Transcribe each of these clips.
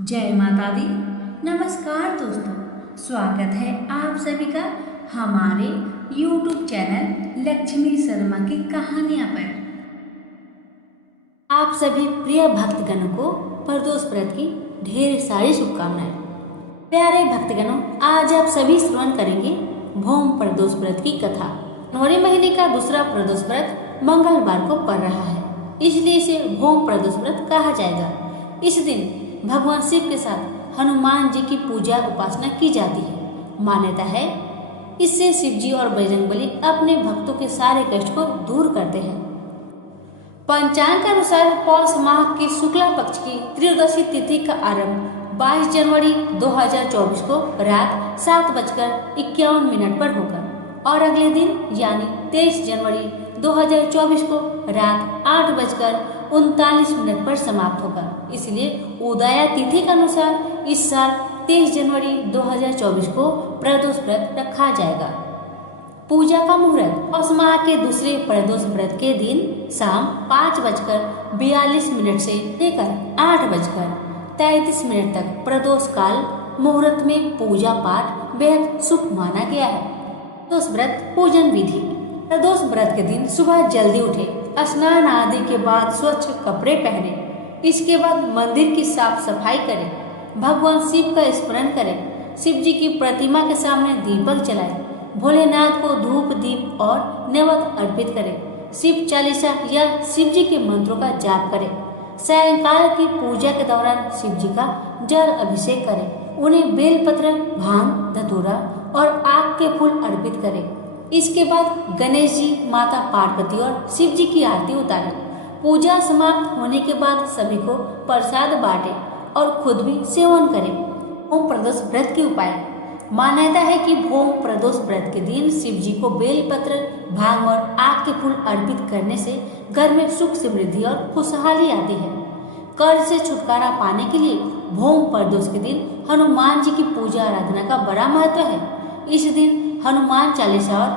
जय माता दी। नमस्कार दोस्तों, स्वागत है आप सभी का हमारे YouTube चैनल लक्ष्मी शर्मा की कहानियां पर। आप सभी प्रिय भक्तगणों को प्रदोष व्रत की ढेर सारी शुभकामनाएं। प्यारे भक्तगणों, आज आप सभी श्रवण करेंगे भौम प्रदोष व्रत की कथा। जनवरी महीने का दूसरा प्रदोष व्रत मंगलवार को पड़ रहा है, इसलिए इसे भौम प्रदोष व्रत कहा जाएगा। इस दिन भगवान शिव के साथ हनुमान जी की पूजा उपासना की जाती है। मान्यता है इससे शिव जी और बजरंगबली अपने भक्तों के सारे कष्ट को दूर करते हैं। पंचांग के अनुसार पौष माह की शुक्ला पक्ष की त्रयोदशी तिथि का आरंभ 22 जनवरी 2024 को रात 7:51 पर होगा और अगले दिन यानी 23 जनवरी 2024 को रात 8:39 पर समाप्त होगा। इसलिए उदया तिथि के अनुसार इस साल 23 जनवरी 2024 को प्रदोष व्रत रखा जाएगा। पूजा का मुहूर्त पौष माह के दूसरे प्रदोष व्रत के दिन शाम 5:42 से लेकर 8:33 तक प्रदोष काल मुहूर्त में पूजा पाठ बेहद शुभ माना गया है। प्रदोष व्रत पूजन विधि। प्रदोष व्रत के दिन सुबह जल्दी उठे, स्नान आदि के बाद स्वच्छ कपड़े पहने, इसके बाद मंदिर की साफ सफाई करें, भगवान शिव का स्मरण करें, शिव जी की प्रतिमा के सामने दीपक जलाएं, भोलेनाथ को धूप दीप और नैवेद्य अर्पित करें, शिव चालीसा या शिव जी के मंत्रों का जाप करें। सायंकाल की पूजा के दौरान शिव जी का जल अभिषेक करें, उन्हें बेलपत्र, भांग, धतूरा और आग के फूल अर्पित करें। इसके बाद गणेश जी, माता पार्वती और शिव जी की आरती उतारें। पूजा समाप्त होने के बाद सभी को प्रसाद बांटें और खुद भी सेवन करें। भौम प्रदोष व्रत के उपाय। मान्यता है कि भौम प्रदोष व्रत के दिन शिव जी को बेलपत्र, भांग और आग के फूल अर्पित करने से घर में सुख समृद्धि और खुशहाली आती है। कर्ज से छुटकारा पाने के लिए भौम प्रदोष के दिन हनुमान जी की पूजा आराधना का बड़ा महत्व है। इस दिन हनुमान चालीसा और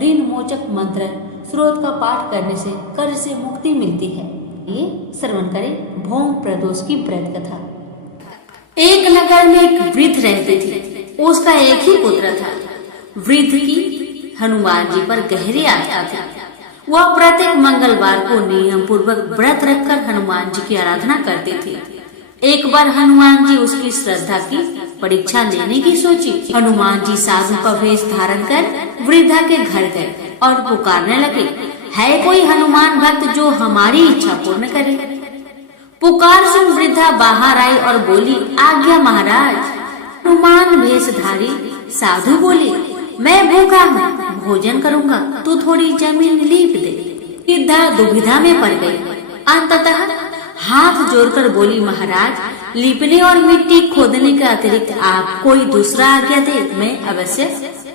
ऋण मोचक मंत्र स्रोत का पाठ करने से कर्ज से मुक्ति मिलती है। ये श्रवण करें भौम प्रदोष की व्रत कथा। एक नगर में एक वृद्ध रहते थे। उसका एक ही पुत्र था। वृद्ध की हनुमान जी पर गहरी आस्था थी। वह प्रत्येक मंगलवार को नियम पूर्वक व्रत रखकर हनुमान जी की आराधना करते थे। एक बार हनुमान जी उसकी श्रद्धा की परीक्षा लेने की सोची। हनुमान जी साधु का वेश धारण कर वृद्धा के घर गए और पुकारने लगे, है कोई हनुमान भक्त जो हमारी इच्छा पूर्ण करे? पुकार सुन वृद्धा बाहर आई और बोली, आज्ञा महाराज। हनुमान वेशधारी साधु बोली, मैं भूखा हूँ, भोजन करूँगा, तू थोड़ी जमीन लीप दे। वृद्धा दुविधा में पड़ गई। अंततः हाथ जोड़कर बोली, महाराज, लीपने और मिट्टी खोदने के अतिरिक्त आप कोई दूसरा आज्ञा दे, मैं अवश्य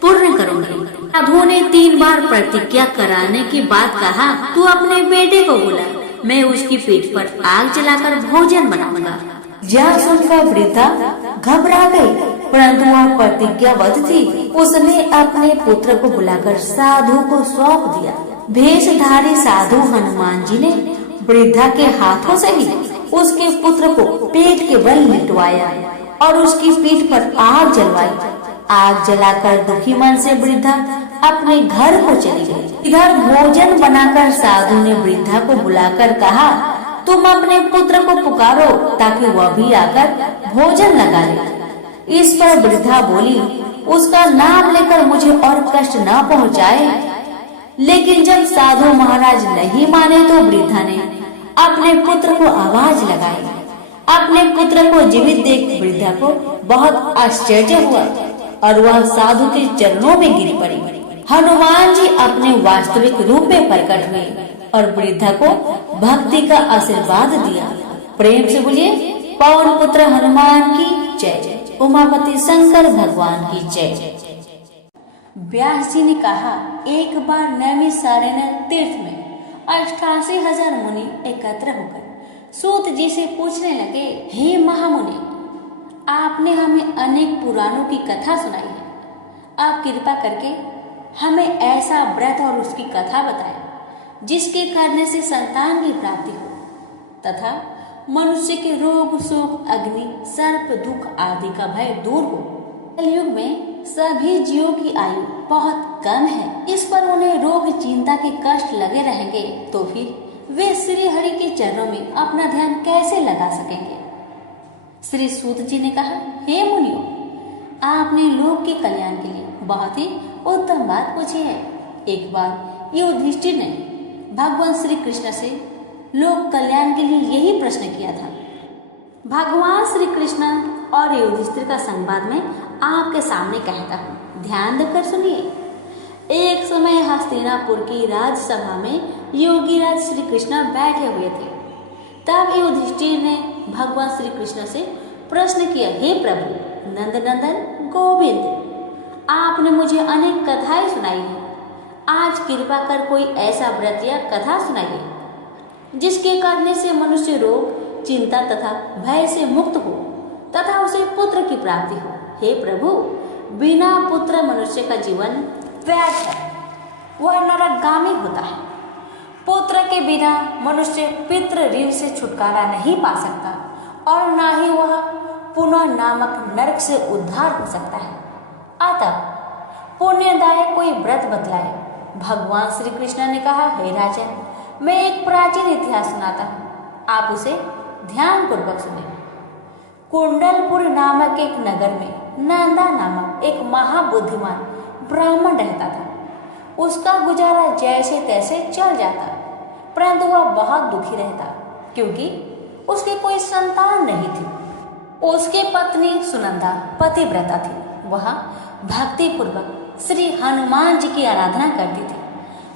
पूर्ण करूंगी। साधु ने 3 बार प्रतिज्ञा कराने के बाद कहा, तू अपने बेटे को बुला, मैं उसकी पीठ पर आग जलाकर भोजन बनाऊंगा। यह सुनकर वृद्धा घबरा गई, परंतु वह प्रतिज्ञाबद्ध थी। उसने अपने पुत्र को बुलाकर साधु को सौंप दिया। भेषधारी साधु हनुमान जी ने वृद्धा के हाथों से ही उसके पुत्र को पेट के बल लिटवाया और उसकी पीठ पर आग जलवाई। आग जलाकर दुखी मन से वृद्धा अपने घर को चली गई। इधर भोजन बनाकर साधु ने वृद्धा को बुलाकर कहा, तुम अपने पुत्र को पुकारो ताकि वह भी आकर भोजन लगा ले। इस पर वृद्धा बोली, उसका नाम लेकर मुझे और कष्ट न पहुँचाए। लेकिन जब साधु महाराज नहीं माने तो वृद्धा ने अपने पुत्र को आवाज लगाई। अपने पुत्र को जीवित देख वृद्धा को बहुत आश्चर्य हुआ और वह साधु के चरणों में गिर पड़ी। हनुमान जी अपने वास्तविक रूप में प्रकट हुए और वृद्धा को भक्ति का आशीर्वाद दिया। प्रेम से बोलिए, पवन पुत्र हनुमान की जय, उमापति शंकर भगवान की जय। व्यास जी ने कहा, एक बार नैमिषारण्य तीर्थ में 88,000 मुनि एकत्र होकर सूत जी से पूछने लगे, हे महामुनि, आपने हमें अनेक पुराणों की कथा सुनाई है, आप कृपा करके हमें ऐसा व्रत और उसकी कथा बताएं जिसके करने से संतान की प्राप्ति हो तथा मनुष्य के रोग शोक अग्नि सर्प दुख आदि का भय दूर हो। कलयुग में सभी जीवों की आयु बहुत कम है। इस पर उन्हें रोग चिंता के कष्ट लगे रहेंगे तो फिर वे श्री हरि के चरणों में अपना ध्यान कैसे लगा सकेंगे। श्री सूत जी ने कहा, हे मुनियों, आपने लोक के कल्याण के लिए बहुत ही उत्तम बात पूछी है। एक बार युधिष्ठिर ने भगवान श्री कृष्ण से लोक कल्याण के लिए यही प्रश्न किया था। भगवान श्री कृष्ण और युधिष्ठिर का संवाद में आपके सामने कहता हूँ, ध्यान देकर सुनिए। एक समय हस्तिनापुर की राजसभा में योगीराज श्री कृष्ण बैठे हुए थे। तब युधिष्ठिर ने भगवान श्री कृष्ण से प्रश्न किया, हे प्रभु नंद नंदन गोविंद, आपने मुझे अनेक कथाएं सुनाई हैं। आज कृपा कर कोई ऐसा व्रत या कथा सुनाइए जिसके करने से मनुष्य रोग चिंता तथा भय से मुक्त हो तथा उसे पुत्र की प्राप्ति हो। हे प्रभु, बिना पुत्र मनुष्य का जीवन व्यर्थ है, वह नरकगामी होता है। पुत्र के बिना मनुष्य पितृ ऋण से छुटकारा नहीं पा सकता और न ही वह पुनः नामक नरक से उद्धार हो सकता है। अतः पुण्यदायक कोई व्रत बतलाए। भगवान श्री कृष्ण ने कहा, हे राजन, मैं एक प्राचीन इतिहास सुनाता हूँ, आप उसे ध्यान पूर्वक सुने। कुंडलपुर नामक एक नगर में नंदा नामक एक महाबुद्धिमान ब्राह्मण रहता था। उसका गुजारा जैसे तैसे चल जाता, परंतु वह बहुत दुखी रहता क्योंकि उसकी कोई संतान नहीं थी। उसकी पत्नी सुनंदा पतिव्रता थी। वह भक्ति पूर्वक श्री हनुमान जी की आराधना करती थी।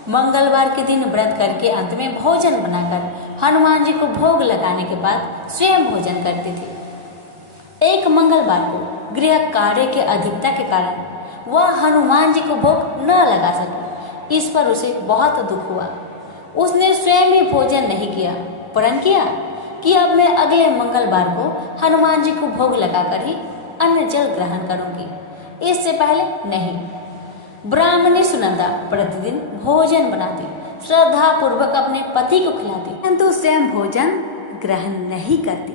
मंगलवार के दिन व्रत करके अंत में भोजन बनाकर हनुमान जी को भोग लगाने के बाद स्वयं भोजन करती थी। एक मंगलवार को गृह कार्य के अधिकता के कारण वह हनुमान जी को भोग न लगा सकी। इस पर उसे बहुत दुख हुआ। उसने स्वयं भी भोजन नहीं किया, प्रण किया कि अब मैं अगले मंगलवार को हनुमान जी को भोग लगाकर ही अन्न जल ग्रहण करूंगी, इससे पहले नहीं। ब्राह्मणी सुनंदा प्रतिदिन भोजन बनाती, श्रद्धा पूर्वक अपने पति को खिलाती, परंतु स्वयं भोजन ग्रहण नहीं करती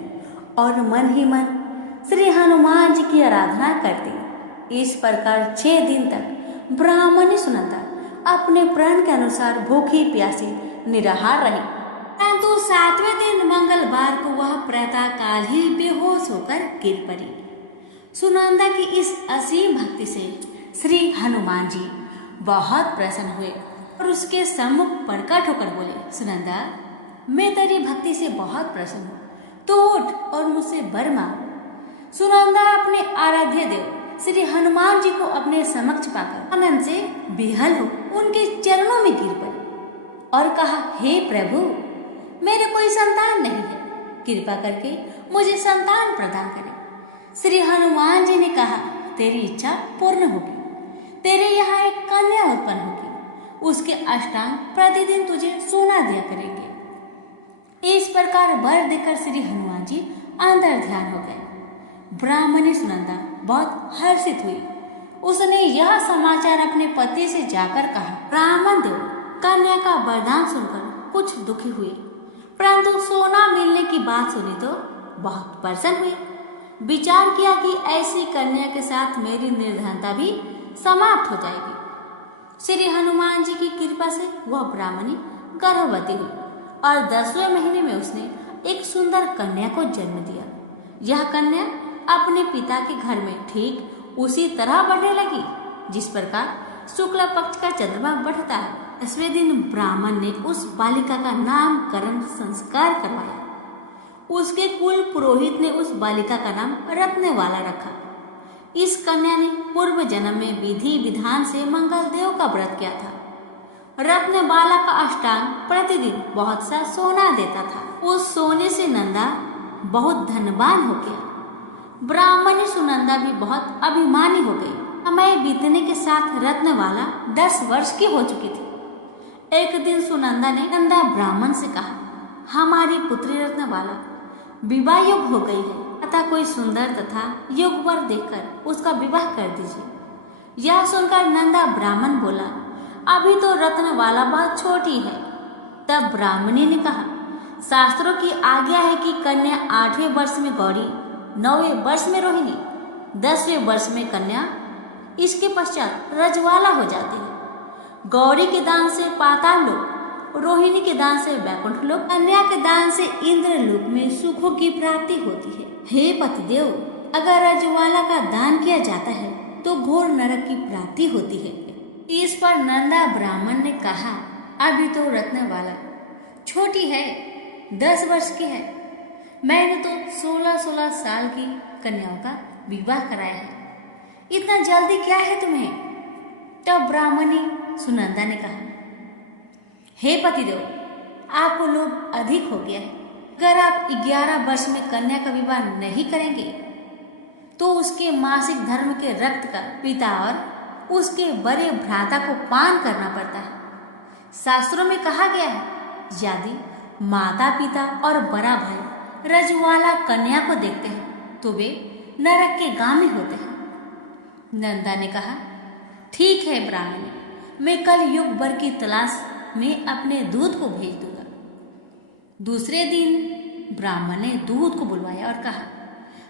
और मन ही मन श्री हनुमान जी की आराधना करती। इस प्रकार 6 दिन तक ब्राह्मणी सुनंदा अपने प्रण के अनुसार भूखी प्यासी निराहार रही। परंतु 7वें दिन मंगलवार को वह प्रातः काल ही बेहोश होकर गिर पड़ी। सुनंदा की इस असीम भक्ति से श्री हनुमान जी बहुत प्रसन्न हुए और उसके सम्मुख प्रकट होकर बोले, सुनंदा, मैं तेरी भक्ति से बहुत प्रसन्न हूँ, तो उठ और मुझसे वर मांग। सुनंदा अपने आराध्य देव श्री हनुमान जी को अपने समक्ष पाकर आनंद से बेहल हो उनके चरणों में गिर पड़ी और कहा, हे प्रभु, मेरे कोई संतान नहीं है, कृपा करके मुझे संतान प्रदान करें। श्री हनुमान जी ने कहा, तेरी इच्छा पूर्ण होगी, तेरे यहाँ एक कन्या उत्पन्न होगी, उसके अष्टांग प्रतिदिन तुझे सोना दिया करेंगे। इस प्रकार वर देकर श्री हनुमान जी अंतर ध्यान हो गए। ब्राह्मणी सुनंदा बहुत हर्षित हुई। उसने यह समाचार अपने पति से जाकर कहा। ब्राह्मण देव कन्या का वरदान सुनकर कुछ दुखी हुए, परंतु सोना मिलने की बात सुनी तो बहुत प्रसन्न हुए। विचार किया कि ऐसी कन्या के साथ मेरी निर्धनता भी समाप्त हो जाएगी। श्री हनुमान जी की कृपा से वह ब्राह्मणी गर्भवती हुई और 10वें महीने में उसने एक सुंदर कन्या को जन्म दिया। यह कन्या अपने पिता के घर में ठीक उसी तरह बढ़ने लगी जिस प्रकार शुक्ल पक्ष का चंद्रमा बढ़ता है। 10वें दिन ब्राह्मण ने उस बालिका का नामकरण संस्कार करवाया। उसके कुल पुरोहित ने उस बालिका का नाम रत्नवाला रखा। इस कन्या ने पूर्व जन्म में विधि विधान से मंगल देव का व्रत किया था। रत्नबाला का अष्टांग प्रतिदिन बहुत सा सोना देता था। उस सोने से नंदा बहुत धनवान हो गया। ब्राह्मणी सुनंदा भी बहुत अभिमानी हो गई। समय बीतने के साथ रत्नवाला 10 वर्ष की हो चुकी थी। एक दिन सुनंदा ने नंदा ब्राह्मण से कहा, हमारी पुत्री रत्नवाला विवाह योग हो गई है, अतः कोई सुंदर तथा योग वर देखकर उसका विवाह कर दीजिए। यह सुनकर नंदा ब्राह्मण बोला, अभी तो रत्नवाला बहुत छोटी है। तब ब्राह्मणी ने कहा, शास्त्रों की आज्ञा है कि कन्या 8वें वर्ष में गौरी, 9वें वर्ष में रोहिणी, 10वें वर्ष में कन्या, इसके पश्चात रजवाला हो जाती है। गौरी के दान से पाताल लोक, रोहिणी के दान से वैकुंठ लोक, कन्या के दान से इंद्र लोक में सुखों की प्राप्ति होती है। हे पतिदेव, अगर रजवाला का दान किया जाता है तो घोर नरक की प्राप्ति होती है। इस पर नंदा ब्राह्मण ने कहा, अभी तो रत्नवाला छोटी है, 10 वर्ष की है। मैंने तो 16-16 साल की कन्याओं का विवाह कराया है, इतना जल्दी क्या है तुम्हें? तब ब्राह्मणी सुनंदा ने कहा, हे पतिदेव, आपको लोभ अधिक हो गया है। अगर आप 11 वर्ष में कन्या का विवाह नहीं करेंगे तो उसके मासिक धर्म के रक्त का पिता और उसके बड़े भ्राता को पान करना पड़ता है। शास्त्रों में कहा गया है, यदि माता पिता और बड़ा भाई रजवाला कन्या को देखते हैं तो वे नरक के गामी होते हैं। नंदा ने कहा, ठीक है ब्राह्मणी, मैं कल युग भर की तलाश में अपने दूध को भेज दूंगा। दूसरे दिन ब्राह्मण ने दूध को बुलवाया और कहा,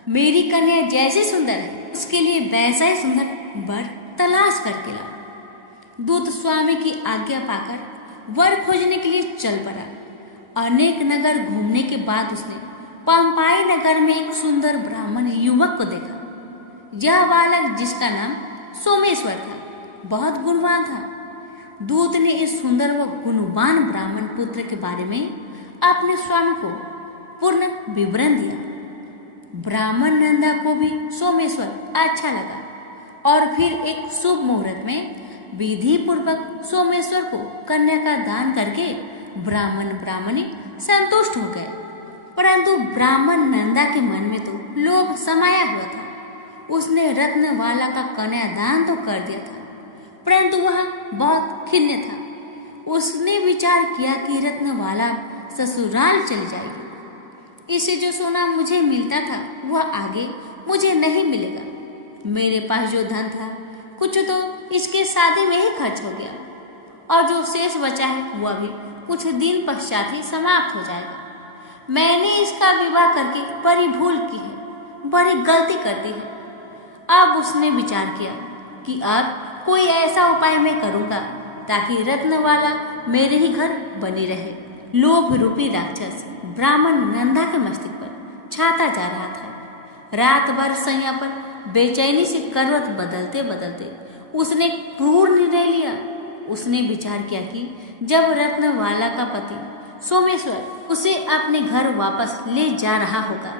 मेरी कन्या जैसी सुंदर है उसके लिए वैसा ही सुंदर वर तलाश करके लाओ। दूत स्वामी की आज्ञा पाकर वर खोजने के लिए चल पड़ा। अनेक नगर घूमने के बाद उसने पंपाई नगर में एक सुंदर ब्राह्मण युवक को देखा। यह बालक, जिसका नाम सोमेश्वर था, बहुत गुणवान था। दूत ने इस सुंदर व गुणवान ब्राह्मण पुत्र के बारे में अपने स्वामी को पूर्ण विवरण दिया। ब्राह्मण नंदा को भी सोमेश्वर अच्छा लगा और फिर एक शुभ मुहूर्त में विधि पूर्वक सोमेश्वर को कन्या का दान करके ब्राह्मण ब्राह्मणी संतुष्ट हो गए। परंतु ब्राह्मण नंदा के मन में तो लोभ समाया हुआ था। उसने रत्नवाला का कन्यादान तो कर दिया था, परंतु वह बहुत खिन्न था। उसने विचार किया कि रत्नवाला ससुराल चली जाएगी, इससे जो सोना मुझे मिलता था वह आगे मुझे नहीं मिलेगा। मेरे पास जो धन था कुछ तो इसके शादी में ही खर्च हो गया, और जो शेष बचा है वह भी कुछ दिन पश्चात ही समाप्त हो जाएगा। मैंने इसका विवाह करके बड़ी भूल की है, बड़ी गलती कर दी है। अब उसने विचार किया कि अब कोई ऐसा उपाय मैं करूंगा ताकि रत्नवाला मेरे ही घर बनी रहे। लोभ रूपी राक्षस ब्राह्मण नंदा के मस्तिष्क पर छाता जा रहा था। रात भर सैया पर बेचैनी से करवट बदलते बदलते उसने क्रूर निर्णय लिया। उसने विचार किया कि जब रत्नवाला का पति सोमेश्वर उसे अपने घर वापस ले जा रहा होगा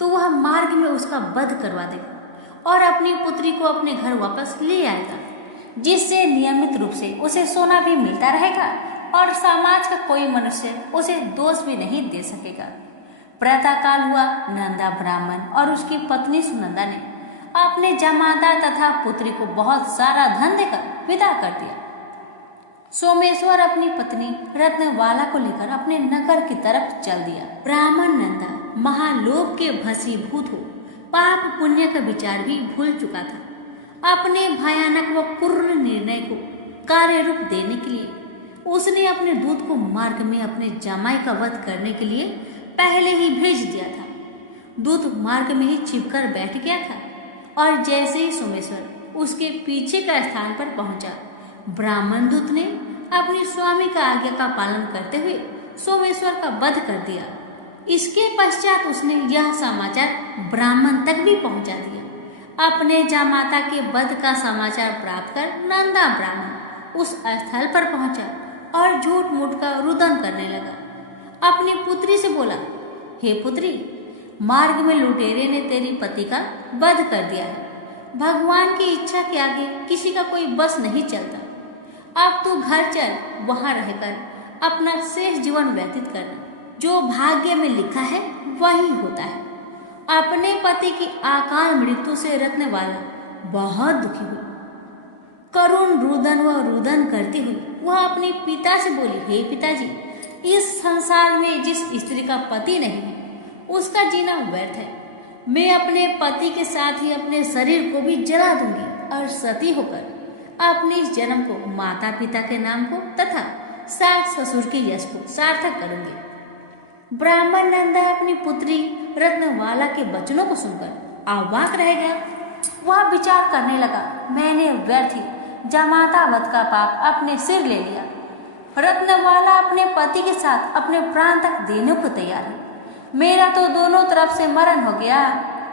तो वह मार्ग में उसका वध करवा देगा और अपनी पुत्री को अपने घर वापस ले आएगा, जिससे नियमित रूप से उसे सोना भी मिलता रहेगा और समाज का कोई मनुष्य उसे दोष भी नहीं दे सकेगा। प्रातःकाल हुआ। नंदा ब्राह्मण और उसकी पत्नी सुनंदा ने अपने जमादार तथा पुत्री को बहुत सारा धन देकर विदा कर दिया। सोमेश्वर अपनी पत्नी रत्नवाला को लेकर अपने नगर की तरफ चल दिया। ब्राह्मण नंदा महालोभ के भस्मीभूत हो पाप पुण्य का विचार भी भूल चुका था। अपने भयानक व क्रूर निर्णय को कार्य रूप देने के लिए उसने अपने दूत को मार्ग में अपने जमाई का वध करने के लिए पहले ही भेज दिया था। दूत मार्ग में ही छिपकर बैठ गया था और जैसे ही सोमेश्वर उसके पीछे का स्थान पर पहुंचा, ब्राह्मण दूत ने अपने स्वामी का आज्ञा का पालन करते हुए सोमेश्वर का वध कर दिया। इसके पश्चात उसने यह समाचार ब्राह्मण तक भी पहुंचा दिया। अपने जामाता के वध का समाचार प्राप्त कर नंदा ब्राह्मण उस स्थल पर पहुंचा और झूठ मूठ का रुदन करने लगा। अपनी पुत्री से बोला, हे पुत्री, मार्ग में लुटेरे ने तेरी पति का वध कर दिया है। भगवान की इच्छा के आगे किसी का कोई बस नहीं चलता। अब तू घर चल, वहां रहकर अपना शेष जीवन व्यतीत करना। जो भाग्य में लिखा है वही होता है। अपने पति की अकाल मृत्यु से रत्नवाला बहुत दुखी हुई। करुण रुदन व रुदन करती हुई वह अपने पिता से बोली, हे पिताजी, इस संसार में जिस स्त्री का पति नहीं है उसका जीना व्यर्थ है। मैं अपने पति के साथ ही अपने शरीर को भी जला दूंगी और सती होकर अपने इस जन्म को माता पिता के नाम को तथा सास ससुर के यश को सार्थक करूंगी। ब्राह्मण नंदा अपनी पुत्री रत्नवाला के वचनों को सुनकर अवाक रह गया। वह विचार करने लगा, मैंने व्यर्थ ही जमाता वध का पाप अपने सिर ले लिया। रत्नवाला अपने पति के साथ अपने प्राण तक देने को तैयार है। मेरा तो दोनों तरफ से मरण हो गया,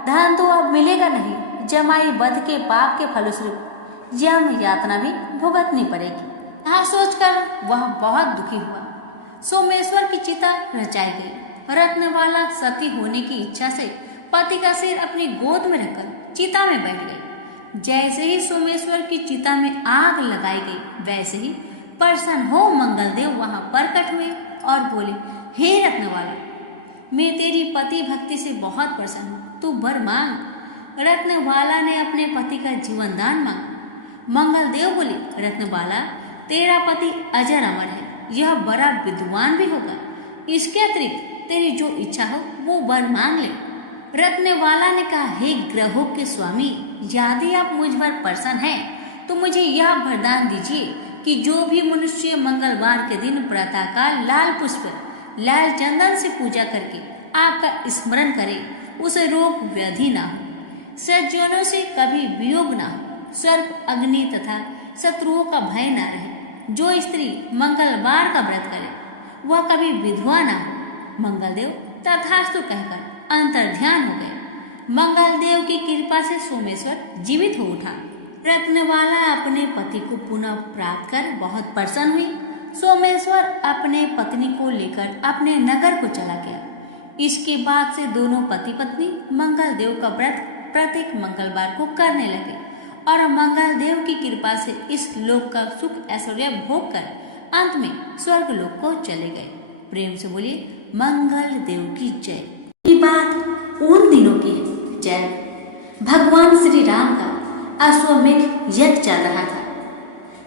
धन तो अब मिलेगा नहीं। जमाई वध के पाप के फलस्वरूप यम यातना भी भुगतनी पड़ेगी। यह सोचकर वह बहुत दुखी हुआ। सोमेश्वर की चिता रचाई गई। रत्नवाला सती होने की इच्छा से पति का सिर अपनी गोद में रखकर चिता में बैठ गई। जैसे ही सोमेश्वर की चिता में आग लगाई गई, वैसे ही प्रसन्न हो मंगलदेव वहां प्रकट हुए और बोले, हे रत्नवाला, मैं तेरी पति भक्ति से बहुत प्रसन्न हूँ, तू वर मांग। रत्नवाला ने अपने पति का जीवन दान मांगा। मंगलदेव बोले, रत्नवाला, तेरा पति अजर अमर है, यह बड़ा विद्वान भी होगा। इसके अतिरिक्त तेरी जो इच्छा हो वो वर मांग ले। रत्नवाला ने कहा, हे ग्रहों के स्वामी, यदि आप मुझ पर प्रसन्न हैं तो मुझे यह वरदान दीजिए कि जो भी मनुष्य मंगलवार के दिन प्रातःकाल लाल पुष्प लाल चंदन से पूजा करके आपका स्मरण करे, उसे रोग व्याधि ना हो, सज्जनों से कभी वियोग ना हो, सर्प अग्नि तथा शत्रुओं का भय ना रहे। जो स्त्री मंगलवार का व्रत करे वह कभी विधवा ना हो। मंगलदेव तथास्तु कहकर अंतर्ध्यान हो गए। मंगलदेव की कृपा से सोमेश्वर जीवित हो उठा। रत्नवाला अपने पति को पुनः प्राप्त कर बहुत प्रसन्न हुई। सोमेश्वर अपने पत्नी को लेकर अपने नगर को चला गया। इसके बाद से दोनों पति पत्नी मंगलदेव का व्रत प्रत्येक मंगलवार को करने लगे और मंगलदेव की कृपा से इस लोक का सुख ऐश्वर्य भोग कर अंत में स्वर्ग लोक को चले गए। प्रेम से बोलिए मंगल देव की जय। ये बात उन दिनों की है जय भगवान श्री राम का अश्वमेध यज्ञ चल रहा था।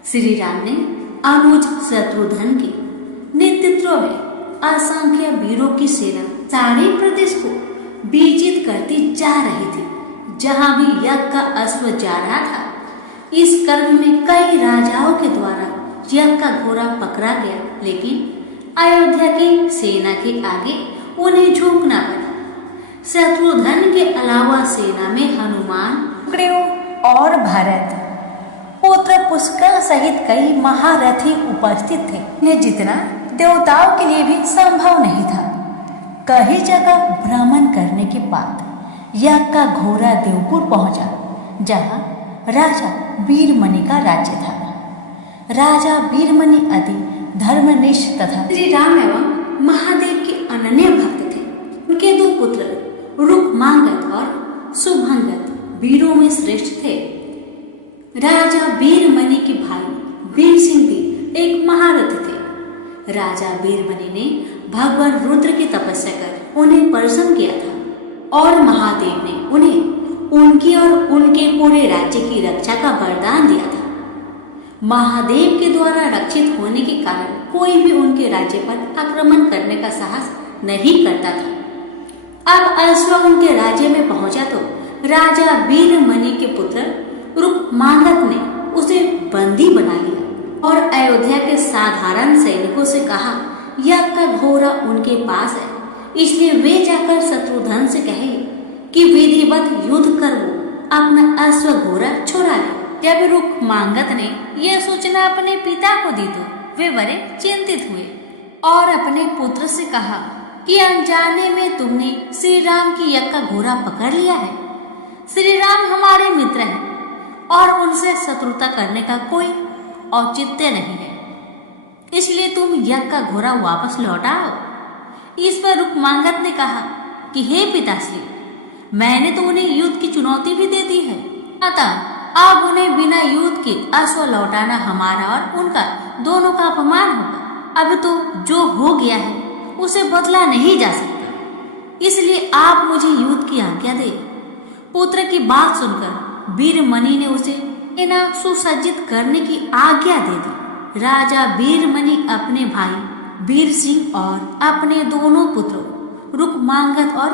श्री राम ने अनुज शत्रुघ्न के नेतृत्व में असंख्य वीरों की सेना सारे प्रदेश को विजित करती जा रही थी। जहां भी यज्ञ का अश्व जा रहा था, इस कर्म में कई राजाओं के द्वारा यज्ञ का घोड़ा पकड़ा गया, लेकिन अयोध्या की सेना के आगे उन्हें झुकना पड़ा। शत्रुघ्न के अलावा सेना में हनुमान, सुग्रीव और भरत पुत्र पुष्कर सहित कई महारथी उपस्थित थे। इन्हें जितना देवताओं के लिए भी संभव नहीं था। कई जगह भ्रमण करने के बाद यज्ञ का घोड़ा देवपुर पहुंचा, जहां राजा वीरमणि का राज्य था। राजा वीरमणि अति धर्मनिष्ठ तथा श्री राम एवं महादेव के अनन्य भक्त थे। उनके दो पुत्र रुक्मांगद और शुभंगद वीरों में श्रेष्ठ थे। राजा वीरमणि के भाई वीर सिंह भी एक महारथी थे। राजा वीरमणि ने भगवान रुद्र की तपस्या कर उन्हें प्रसन्न किया था और महादेव ने उन्हें उनकी और उनके पूरे राज्य की रक्षा का वरदान दिया था। महादेव के द्वारा रक्षित होने के कारण कोई भी उनके राज्य पर आक्रमण करने का साहस नहीं करता था। अब अश्व उनके राज्य में पहुंचा तो राजा वीरमणि के पुत्र रुक्मांगद ने उसे बंदी बना लिया और अयोध्या के साधारण सैनिकों से कहा, यज्ञ का घोड़ा उनके पास है, इसलिए वे जाकर शत्रुघ्न से कहे कि विधिवत युद्ध कर वो अपना अश्व घोड़ा छुड़ा ले। जब रुक्मांगद ने यह सूचना अपने पिता को दी तो वे बड़े चिंतित हुए और अपने पुत्र से कहा कि अनजाने में तुमने श्री राम की यज्ञ का घोड़ा पकड़ लिया है। श्री राम हमारे मित्र हैं और उनसे शत्रुता करने का कोई औचित्य नहीं है, इसलिए तुम यज्ञ का घोड़ा वापस लौटाओ। इस पर रुक्मांगद ने कहा कि हे पिताश्री, मैंने तो उन्हें युद्ध की चुनौती भी दे दी है, अतः अब उन्हें बिना युद्ध के अश्व लौटाना हमारा और उनका दोनों का अपमान होगा। अब तो जो हो गया है उसे बदला नहीं जा सकता, इसलिए आप मुझे युद्ध की आज्ञा दे। पुत्र की बात सुनकर वीरमणि ने उसे सेना सुसज्जित करने की आज्ञा दे दी। राजा वीरमणि अपने भाई वीर सिंह और अपने दोनों पुत्रों रुक्मांगद और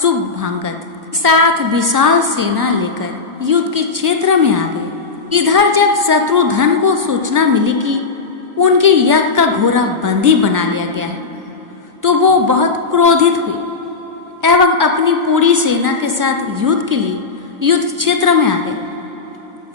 शुभंगद साथ विशाल सेना लेकर युद्ध के क्षेत्र में आ गए। इधर जब शत्रुघ्न को सूचना मिली कि उनके यज्ञ का घोड़ा बंदी बना लिया गया है, तो वो बहुत क्रोधित हुए एवं अपनी पूरी सेना के साथ युद्ध के लिए युद्ध क्षेत्र में आ गए।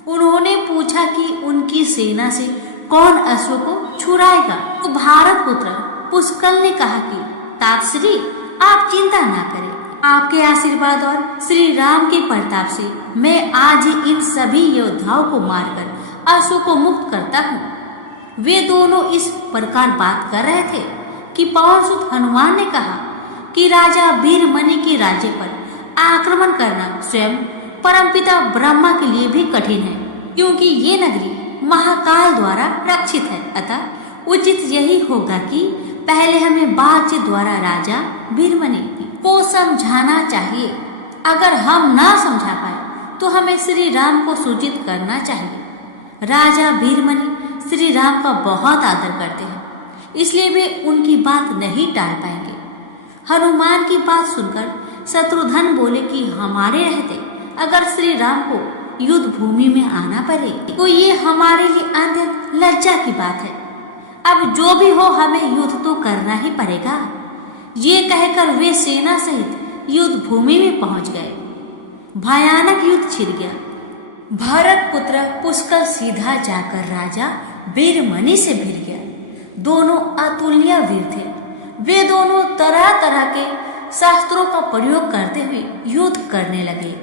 उन्होंने पूछा कि उनकी सेना से कौन अश्व को छुड़ाएगा। तो भारत पुत्र पुष्कल ने कहा कि तातश्री, आप चिंता ना करें, आपके आशीर्वाद और श्री राम के प्रताप से मैं आज ही इन सभी योद्धाओं को मारकर अश्व को मुक्त करता हूँ। वे दोनों इस प्रकार बात कर रहे थे कि पवनसुत हनुमान ने कहा कि राजा वीरमणि के राज्य पर आक्रमण करना स्वयं परमपिता ब्रह्मा के लिए भी कठिन है, क्योंकि ये नगरी महाकाल द्वारा रक्षित है। अतः उचित यही होगा कि पहले हमें बातचीत द्वारा राजा वीरमणि को समझाना चाहिए। अगर हम ना समझा पाए तो हमें श्री राम को सूचित करना चाहिए। राजा वीरमणि श्री राम का बहुत आदर करते हैं, इसलिए वे उनकी बात नहीं टाल पाएंगे। हनुमान की बात सुनकर शत्रुघ्न बोले कि हमारे रहते अगर श्री राम को युद्ध भूमि में आना पड़े तो ये हमारे लिए अत्यंत लज्जा की बात है। अब जो भी हो, हमें युद्ध तो करना ही पड़ेगा। ये कहकर वे सेना सहित युद्ध भूमि में पहुंच गए। भयानक युद्ध छिड़ गया। भरत पुत्र पुष्कल सीधा जाकर राजा वीरमणि से भिड़ गया। दोनों अतुल्य वीर थे। वे दोनों तरह तरह के शास्त्रों का प्रयोग करते हुए युद्ध करने लगे।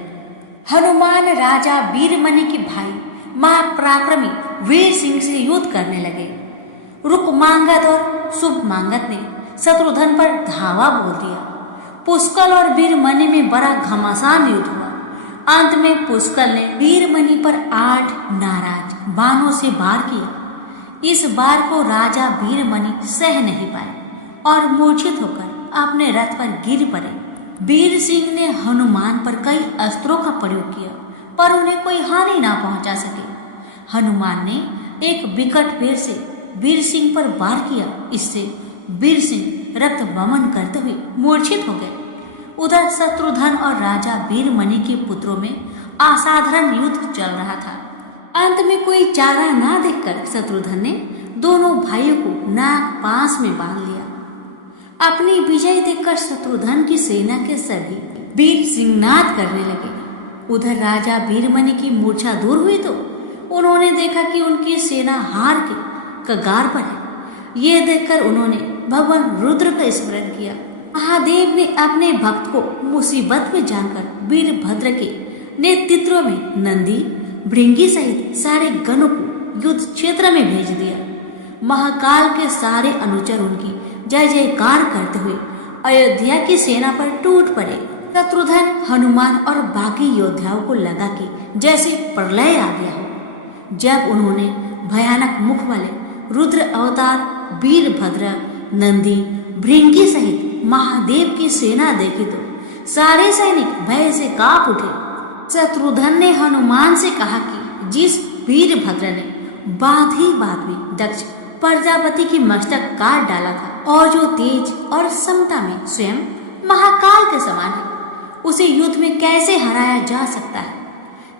हनुमान राजा वीरमणि के भाई महापराक्रमी वीर सिंह से युद्ध करने लगे। रुकमांगद और शुभमांगद ने शत्रुघ्न पर धावा बोल दिया। पुष्कल और वीरमणि में बड़ा घमासान युद्ध हुआ। अंत में पुष्कल ने वीरमणि पर 8 नाराज बाणों से वार किया। इस बार को राजा वीरमणि सह नहीं पाए और मूर्छित होकर अपने रथ पर गिर पड़े। वीर सिंह ने हनुमान पर कई अस्त्रों का प्रयोग किया, पर उन्हें कोई हानि ना पहुंचा सके। हनुमान ने एक विकट पेड़ से वीर सिंह पर वार किया। इससे वीर सिंह रक्त वमन करते हुए मूर्छित हो गए। उधर शत्रुघ्न और राजा वीरमणि के पुत्रों में असाधारण युद्ध चल रहा था। अंत में कोई चारा ना देखकर शत्रुघ्न ने दोनों भाइयों को नाग पास में बांध लिया। अपनी विजय देखकर शत्रुघ्न की सेना के सभी वीर सिंहनाद करने लगे। उधर राजा वीरमणि की मूर्छा दूर हुई तो उन्होंने देखा कि उनकी सेना हार के कगार पर है। ये देखकर उन्होंने भगवान रुद्र का स्मरण किया। महादेव ने अपने भक्त को मुसीबत में जानकर वीरभद्र के नेतृत्व में नंदी भृंगी सहित सारे गणों को युद्ध क्षेत्र में भेज दिया। महाकाल के सारे अनुचर उनकी जय जयकार करते हुए अयोध्या की सेना पर टूट पड़े। शत्रुघ्न, हनुमान और बाकी योद्धाओं को लगा कि जैसे प्रलय आ गया हो। जब उन्होंने भयानक मुख वाले रुद्र अवतार वीरभद्र, नंदी, भृंगी सहित महादेव की सेना देखी तो सारे सैनिक भय से कांप उठे। शत्रुघ्न ने हनुमान से कहा कि जिस वीरभद्र ने बात ही बात में दक्ष प्रजापति की मस्तक काट डाला था और जो तेज और समता में स्वयं महाकाल के समान है, उसे युद्ध में कैसे हराया जा सकता है।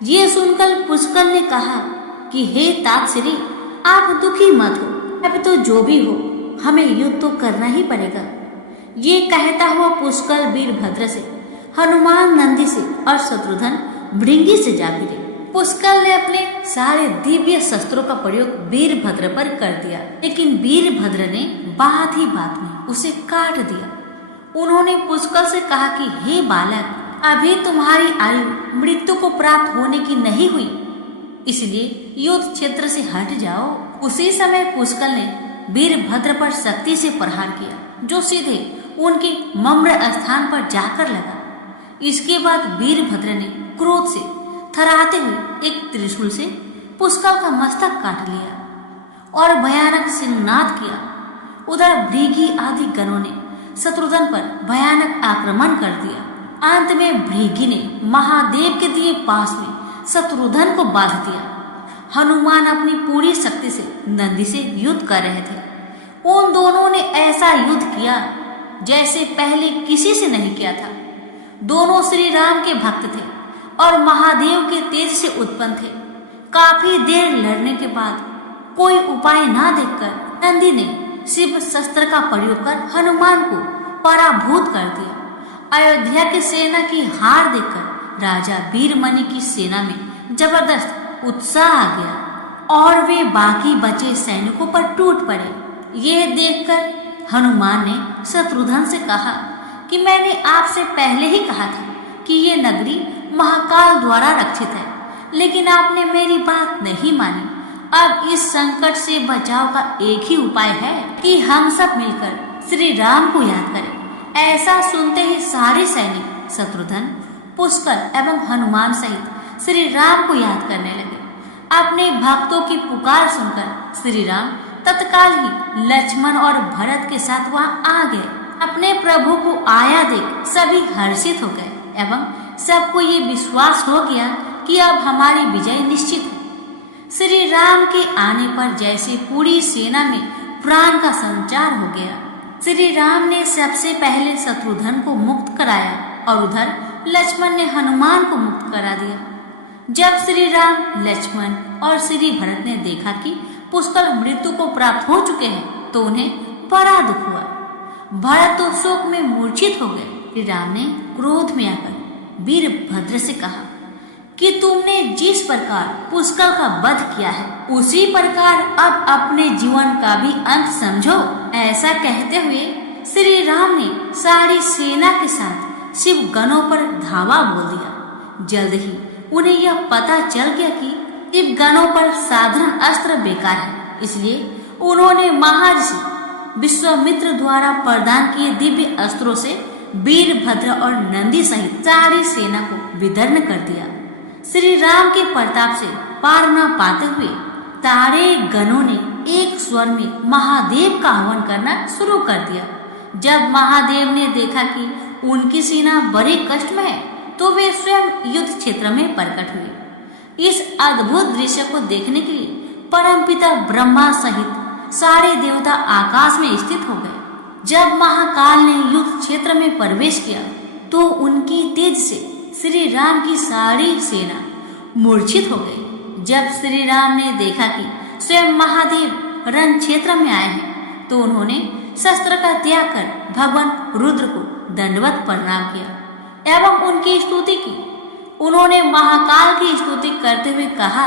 ये सुनकर पुष्कल ने कहा कि हे तातश्री, आप दुखी मत हो। अब तो जो भी हो, हमें युद्ध तो करना ही पड़ेगा। ये कहता हुआ पुष्कल वीरभद्र से, हनुमान नंदी से और शत्रुघ्न भृंगी से जा भिड़े। पुष्कल ने अपने सारे दिव्य शस्त्रों का प्रयोग वीरभद्र पर कर दिया, लेकिन वीरभद्र ने बात ही बात में उसे काट दिया। उन्होंने पुष्कल से कहा कि हे बालक, अभी तुम्हारी आयु मृत्यु को प्राप्त होने की नहीं हुई, इसलिए युद्ध क्षेत्र से हट जाओ। उसी समय पुष्कल ने वीरभद्र पर शक्ति से प्रहार किया, जो सीधे उनके मम्र स्थान पर जाकर लगा। इसके बाद वीरभद्र ने क्रोध से थराते हुए एक त्रिशूल से पुष्कल का मस्तक काट लिया और भयानक सिंहनाद किया। उधर भृगी आदि गणों ने शत्रुघ्न पर भयानक आक्रमण कर दिया। अंत में भृगी ने महादेव के दिए पास में शत्रुघ्न को बांध दिया। हनुमान अपनी पूरी शक्ति से नंदी से युद्ध कर रहे थे। उन दोनों ने ऐसा युद्ध किया जैसे पहले किसी से नहीं किया था। दोनों श्री राम के भक्त थे और महादेव के तेज से उत्पन्न थे। काफी देर लड़ने के बाद कोई उपाय ना देखकर नंदी ने शिव शस्त्र का प्रयोग कर हनुमान को पराभूत कर दिया। अयोध्या की सेना की हार देखकर राजा वीरमणि की सेना में जबरदस्त उत्साह आ गया और वे बाकी बचे सैनिकों पर टूट पड़े। यह देखकर हनुमान ने शत्रुघ्न से कहा कि मैंने आपसे पहले ही कहा था कि ये नगरी महाकाल द्वारा रक्षित है, लेकिन आपने मेरी बात नहीं मानी। अब इस संकट से बचाव का एक ही उपाय है कि हम सब मिलकर श्री राम को याद करें। ऐसा सुनते ही सारे सैनिक शत्रुघ्न, पुष्कर एवं हनुमान सहित श्री राम को याद करने लगे। अपने भक्तों की पुकार सुनकर श्री राम तत्काल ही लक्ष्मण और भरत के साथ वहां आ गए। अपने प्रभु को आया देख सभी हर्षित हो गए एवं सबको ये विश्वास हो गया कि अब हमारी विजय निश्चित है। श्री राम के आने पर जैसे पूरी सेना में प्राण का संचार हो गया। श्री राम ने सबसे पहले शत्रुघ्न को मुक्त कराया और उधर लक्ष्मण ने हनुमान को मुक्त करा दिया। जब श्री राम, लक्ष्मण और श्री भरत ने देखा कि पुष्कर मृत्यु को प्राप्त हो चुके हैं तो उन्हें बड़ा दुख हुआ। भरत तो शोक में मूर्छित हो गए। श्री राम ने क्रोध में आकर वीरभद्र से कहा कि तुमने जिस प्रकार पुष्कर का वध किया है उसी प्रकार अब अपने जीवन का भी अंत समझो। ऐसा कहते हुए श्री राम ने सारी सेना के साथ शिव गणों पर धावा बोल दिया। जल्द ही उन्हें यह पता चल गया कि शिव गणों पर साधारण अस्त्र बेकार है, इसलिए उन्होंने महर्षि विश्वामित्र द्वारा प्रदान किए दिव्य अस्त्रों से वीरभद्र और नंदी सहित सारी सेना को विदर्न कर दिया। श्री राम के प्रताप से पार न पाते हुए सारे गणों ने एक स्वर में महादेव का हवन करना शुरू कर दिया। जब महादेव ने देखा कि उनकी सेना बड़े कष्ट में है तो वे स्वयं युद्ध क्षेत्र में प्रकट हुए। इस अद्भुत दृश्य को देखने के लिए परमपिता ब्रह्मा सहित सारे देवता आकाश में स्थित हो गए। जब महाकाल ने युद्ध क्षेत्र में प्रवेश किया तो उनकी तेज से श्री राम की सारी सेना मूर्छित हो गई। जब श्री राम ने देखा कि स्वयं महादेव रण क्षेत्र में आए हैं तो उन्होंने शस्त्र का त्याग कर भगवान रुद्र को दंडवत प्रणाम किया एवं उनकी स्तुति की। उन्होंने महाकाल की स्तुति करते हुए कहा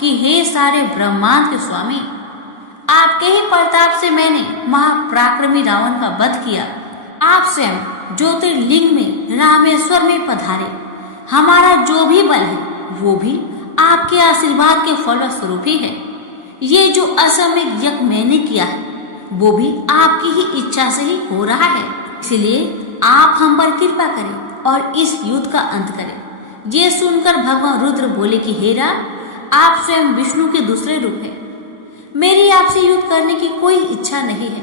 कि हे सारे ब्रह्मांड के स्वामी, आपके ही प्रताप से मैंने महापराक्रमी रावण का वध किया। आप स्वयं ज्योतिर्लिंग में रामेश्वर में पधारे। हमारा जो भी बल है वो भी आपके आशीर्वाद के फलस्वरूप ही है। ये जो असमय यज्ञ मैंने किया है वो भी आपकी ही इच्छा से ही हो रहा है, इसलिए आप हम पर कृपा करें और इस युद्ध का अंत करें। ये सुनकर भगवान रुद्र बोले कि हे राम, आप स्वयं विष्णु के दूसरे रूप है। मेरी आपसे युद्ध करने की कोई इच्छा नहीं है,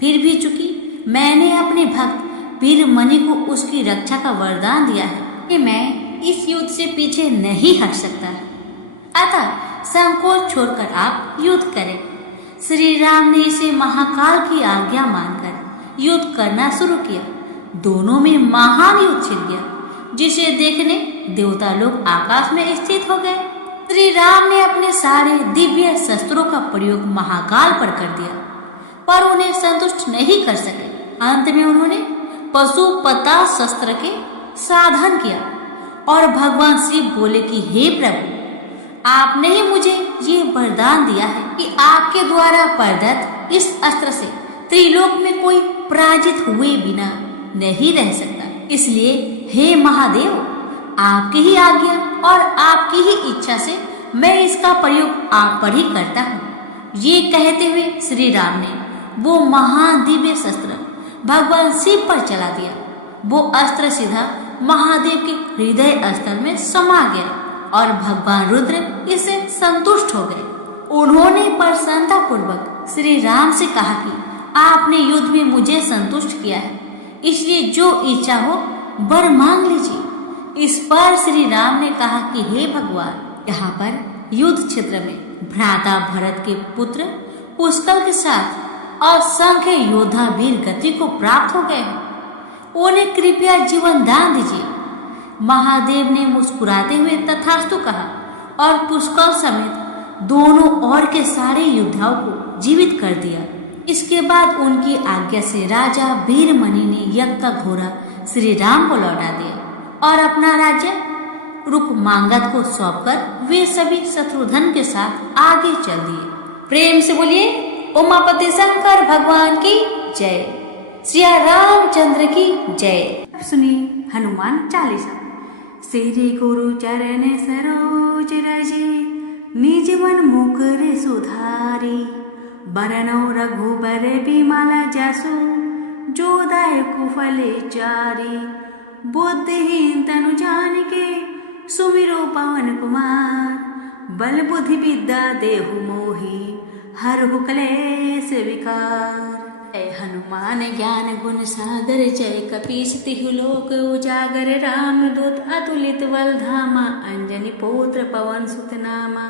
फिर भी चूंकि मैंने अपने भक्त वीरमणि को उसकी रक्षा का वरदान दिया है कि मैं इस युद्ध से पीछे नहीं हट सकता, अतः संकोच छोड़कर आप युद्ध करें। श्री राम ने इसे महाकाल की आज्ञा मानकर युद्ध करना शुरू किया। दोनों में महान युद्ध छिड़ गया, जिसे देखने देवता लोग आकाश में स्थित हो गए। श्री राम ने अपने सारे दिव्य शस्त्रों का प्रयोग महाकाल पर कर दिया, पर उन्हें संतुष्ट नहीं कर सके। अंत में उन्होंने पशुपता शस्त्र के साधन किया और भगवान शिव बोले कि हे प्रभु, आपने ही मुझे ये वरदान दिया है कि आपके द्वारा प्रदत्त इस अस्त्र से त्रिलोक में कोई पराजित हुए बिना नहीं रह सकता। इसलिए हे महादेव, आपकी ही आज्ञा और आपकी ही इच्छा से मैं इसका प्रयोग आप पर ही करता हूँ। ये कहते हुए श्री राम ने वो महान दिव्य शस्त्र भगवान शिव पर चला दिया। वो अस्त्र सीधा महादेव के हृदय स्थल में समा गया और भगवान रुद्र इससे संतुष्ट हो गए। उन्होंने प्रसन्नता पूर्वक श्री राम से कहा कि आपने युद्ध में मुझे संतुष्ट किया है, इसलिए जो इच्छा हो वर मांग लीजिए। इस पर श्री राम ने कहा कि हे भगवान, यहाँ पर युद्ध क्षेत्र में भ्राता भरत के पुत्र पुष्कर के साथ असंख्य योद्धा वीर गति को प्राप्त हो गए हैं, उन्हें कृपया जीवन दान दीजिए। महादेव ने मुस्कुराते हुए तथास्तु कहा और पुष्कर समेत दोनों और के सारे योद्धाओं को जीवित कर दिया। इसके बाद उनकी आज्ञा से राजा वीरमणि ने यज्ञ का घोड़ा श्री राम को लौटा दिया और अपना राज्य रुक्मांगद को सौंपकर वे सभी शत्रुघ्न के साथ आगे चल दिए। प्रेम से बोलिए उमापति शंकर भगवान की जय, श्री रामचंद्र की जय। सुनिए हनुमान चालीसा। श्री गुरु चरण सरोज रजे, निज मन मुकुर सुधारी, बरनौ रघुबर बिमल जसु, जो दायक फल चारी। बुद्धिहीन तनु जानिके, सुमिरो पवन कुमार, बल बुद्धि विद्या देहु मोहि, हरहु क्लेश विकार। जय हनुमान ज्ञान गुण सागर, जय कपीस तिहु लोक उजागर। रामदूत अतुलित बल धामा, अंजनी पुत्र पवन सुत नामा।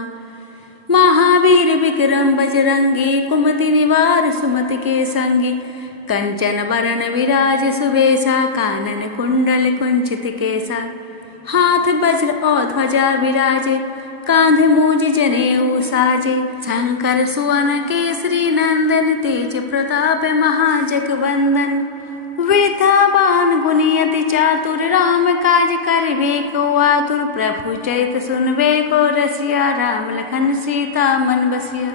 महावीर विक्रम बजरंगी, कुमति निवार सुमति के संगी। कंचन बरन विराज सुबेसा, कानन कुंडल कुंचित केसा। हाथ वज्र और ध्वजा विराजे, कांधे मूज जनेऊ साजे। शंकर सुवन केसरी नंदन, तेज प्रताप महाजगवंदन। वृद्धावान गुणियति चातुर, राम काज करिबे को आतुर। प्रभु चरित सुनबे को रसिया, राम लखन सीता मन बसिया।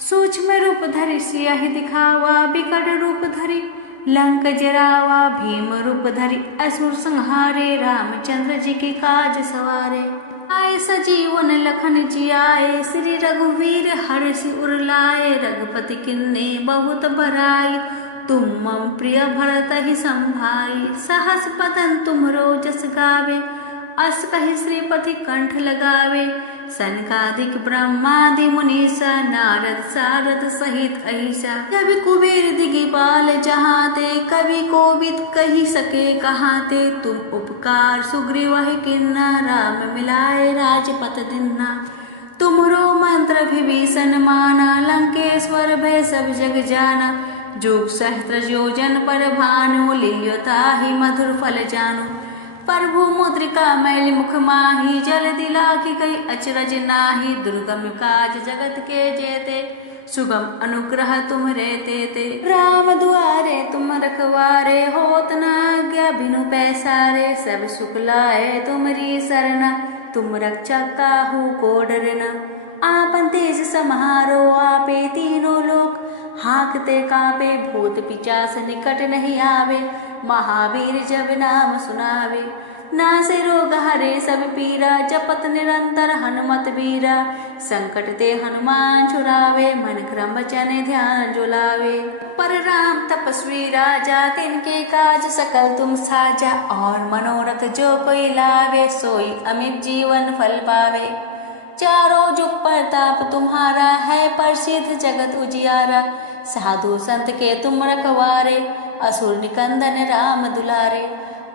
सूक्ष्म रूप धरि सियाहि दिखावा, विकट रूप धरि लंक जरावा। भीम रूप धरि असुर संहारे, रामचंद्र जी के काज सवारे। आए सजीवन लखन जियाए, श्री रघुवीर हर्षि उर लाए। रघुपति किन्ने बहुत बड़ाई, तुम मम प्रिय भरत ही संभाई। सहस बदन तुमरो जस गावे, अस कहि श्रीपति कंठ लगावे। सनकादिक ब्रह्मादि मुनीसा, नारद सारद सहित अहिसा। कवि कुबेर दिगिपाल जहाते, कवि कोविद कही सके कहाते। तुम उपकार सुग्रीव किन्ना, राम मिलाए राजपत दिन्ना। तुमरो मंत्र विभीषण माना, लंकेश्वर भय सब जग जाना। जुग सहस्त्र योजन पर भानु, लियो ताहि मधुर फल जानु। प्रभु मुद्रिका मैल मुख माही, जल दिला की गई अचरज नाही। दुर्गम काज जगत के जेते, सुगम अनुग्रह तुम रहते ते। राम दुआरे तुम रखवारे, होत न आज्ञा बिनु पैसारे। सब सुख लाए तुमरी सरना, तुम रक्षा काहू को डरना। आपन तेज समारो आपे, तीनों लोक हाकते कापे। भूत पिचास निकट नहीं आवे, महावीर जब नाम सुनावे। नासे रोग हरे सब पीरा, जपत निरंतर हनुमत बीरा। संकट ते हनुमान छुड़ावे, मन क्रम वचन ध्यान जुलावे। पर राम तपस्वी राजा, तिनके काज सकल तुम साजा। और मनोरथ जो कोई लावे, सोई अमित जीवन फल पावे। चारों जुग प्रताप तुम्हारा है, प्रसिद्ध जगत उजियारा। साधु संत के तुम रखवारे, असुर निकंदन राम दुलारे।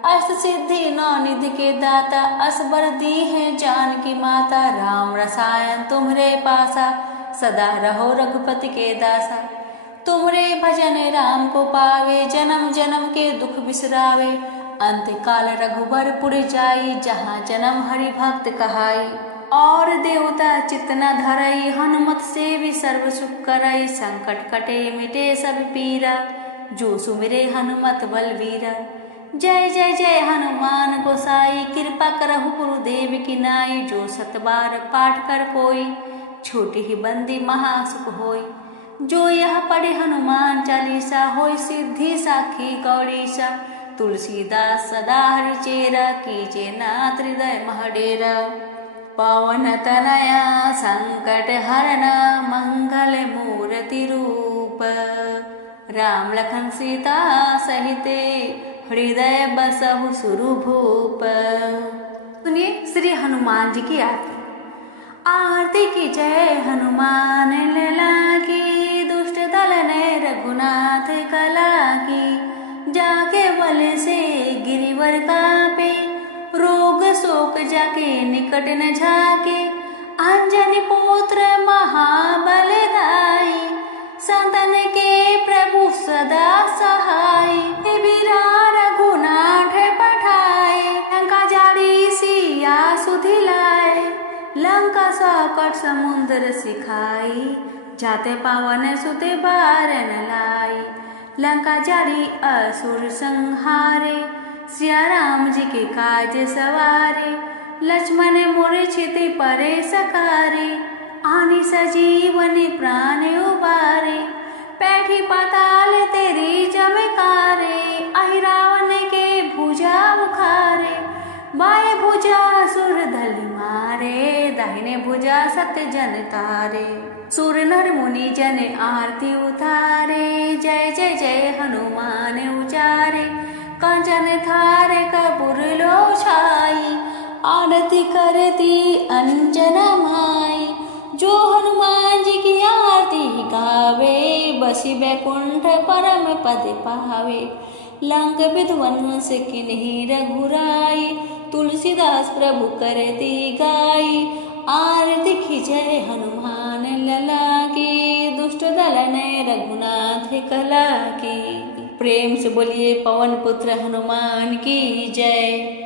अष्ट सिद्धि नौ निधि के दाता, असबर दी है जानकी माता। राम रसायन तुम्हरे पासा, सदा रहो रघुपति के दासा। तुमरे भजन राम को पावे, जन्म जन्म के दुख बिसरावे। अंत काल रघुबर पुर जाई, जहाँ जन्म हरि भक्त कहाई। और देवता चितना धरई, हनुमत से भी सर्व सुख करई। संकट कटे मिटे सब पीरा, जो सुमिरे हनुमत बलवीरा। जय जय जय हनुमान गोसाई, कृपा करहु गुरुदेव की नाई। जो सतबार पाठ कर कोई, छोटी ही बंदी महासुख होई। जो यह पढ़े हनुमान चालीसा, होई सिद्धि साखी गौरीसा। तुलसीदास सदा हरि चेरा, कीजे नाथ हृदय महडेरा। पवन तनया संकट हरण, मंगल मूर्ति रूप। राम लखन सीता सहिते, हृदय बसहु सुरभूप। सुनिए श्री हनुमान जी की आरती। आरती की जय हनुमान लला की, दुष्ट दल ने रघुनाथ कला की। जाके बल से गिरिवर कापे, रोग शोक जाके निकट न झाके। अंजनी पुत्र महाबलदाई, संतन के प्रभु सदा सहाय। बीरा रघुनाथ पठाए, लंका जारी सिया सुधिलाए। लंका सकट समुद्र सिखाई, जाते पावन सुते बारन लाई, लंका जारी असुर संहारे, सिया राम जी के काज सवारे, लक्ष्मण मूर्छित परे सकारे, आनी सजीवनी प्राण उबारे, पैठी पाताल तेरी चमकारे, आई रावण के भुजा उखारे, बाएं भुजा सुर धल मारे, दाहिने भुजा सत्य जन तारे, सुर नर मुनि जन आरती उतारे, जय जय जय हनुमान उचारे, कंचन थारे कपूर लो छाई, आरती करती अंजन माई, जो हनुमान जी की आरती गावे, बसी बैकुंठ परम पद पावे, लंक विध्वंस किन्हीं रघुराई, तुलसीदास प्रभु करती गाई, आरती की जय हनुमान लला की, दुष्ट दलन रघुनाथ कला की। प्रेम से बोलिए पवन पुत्र हनुमान की जय।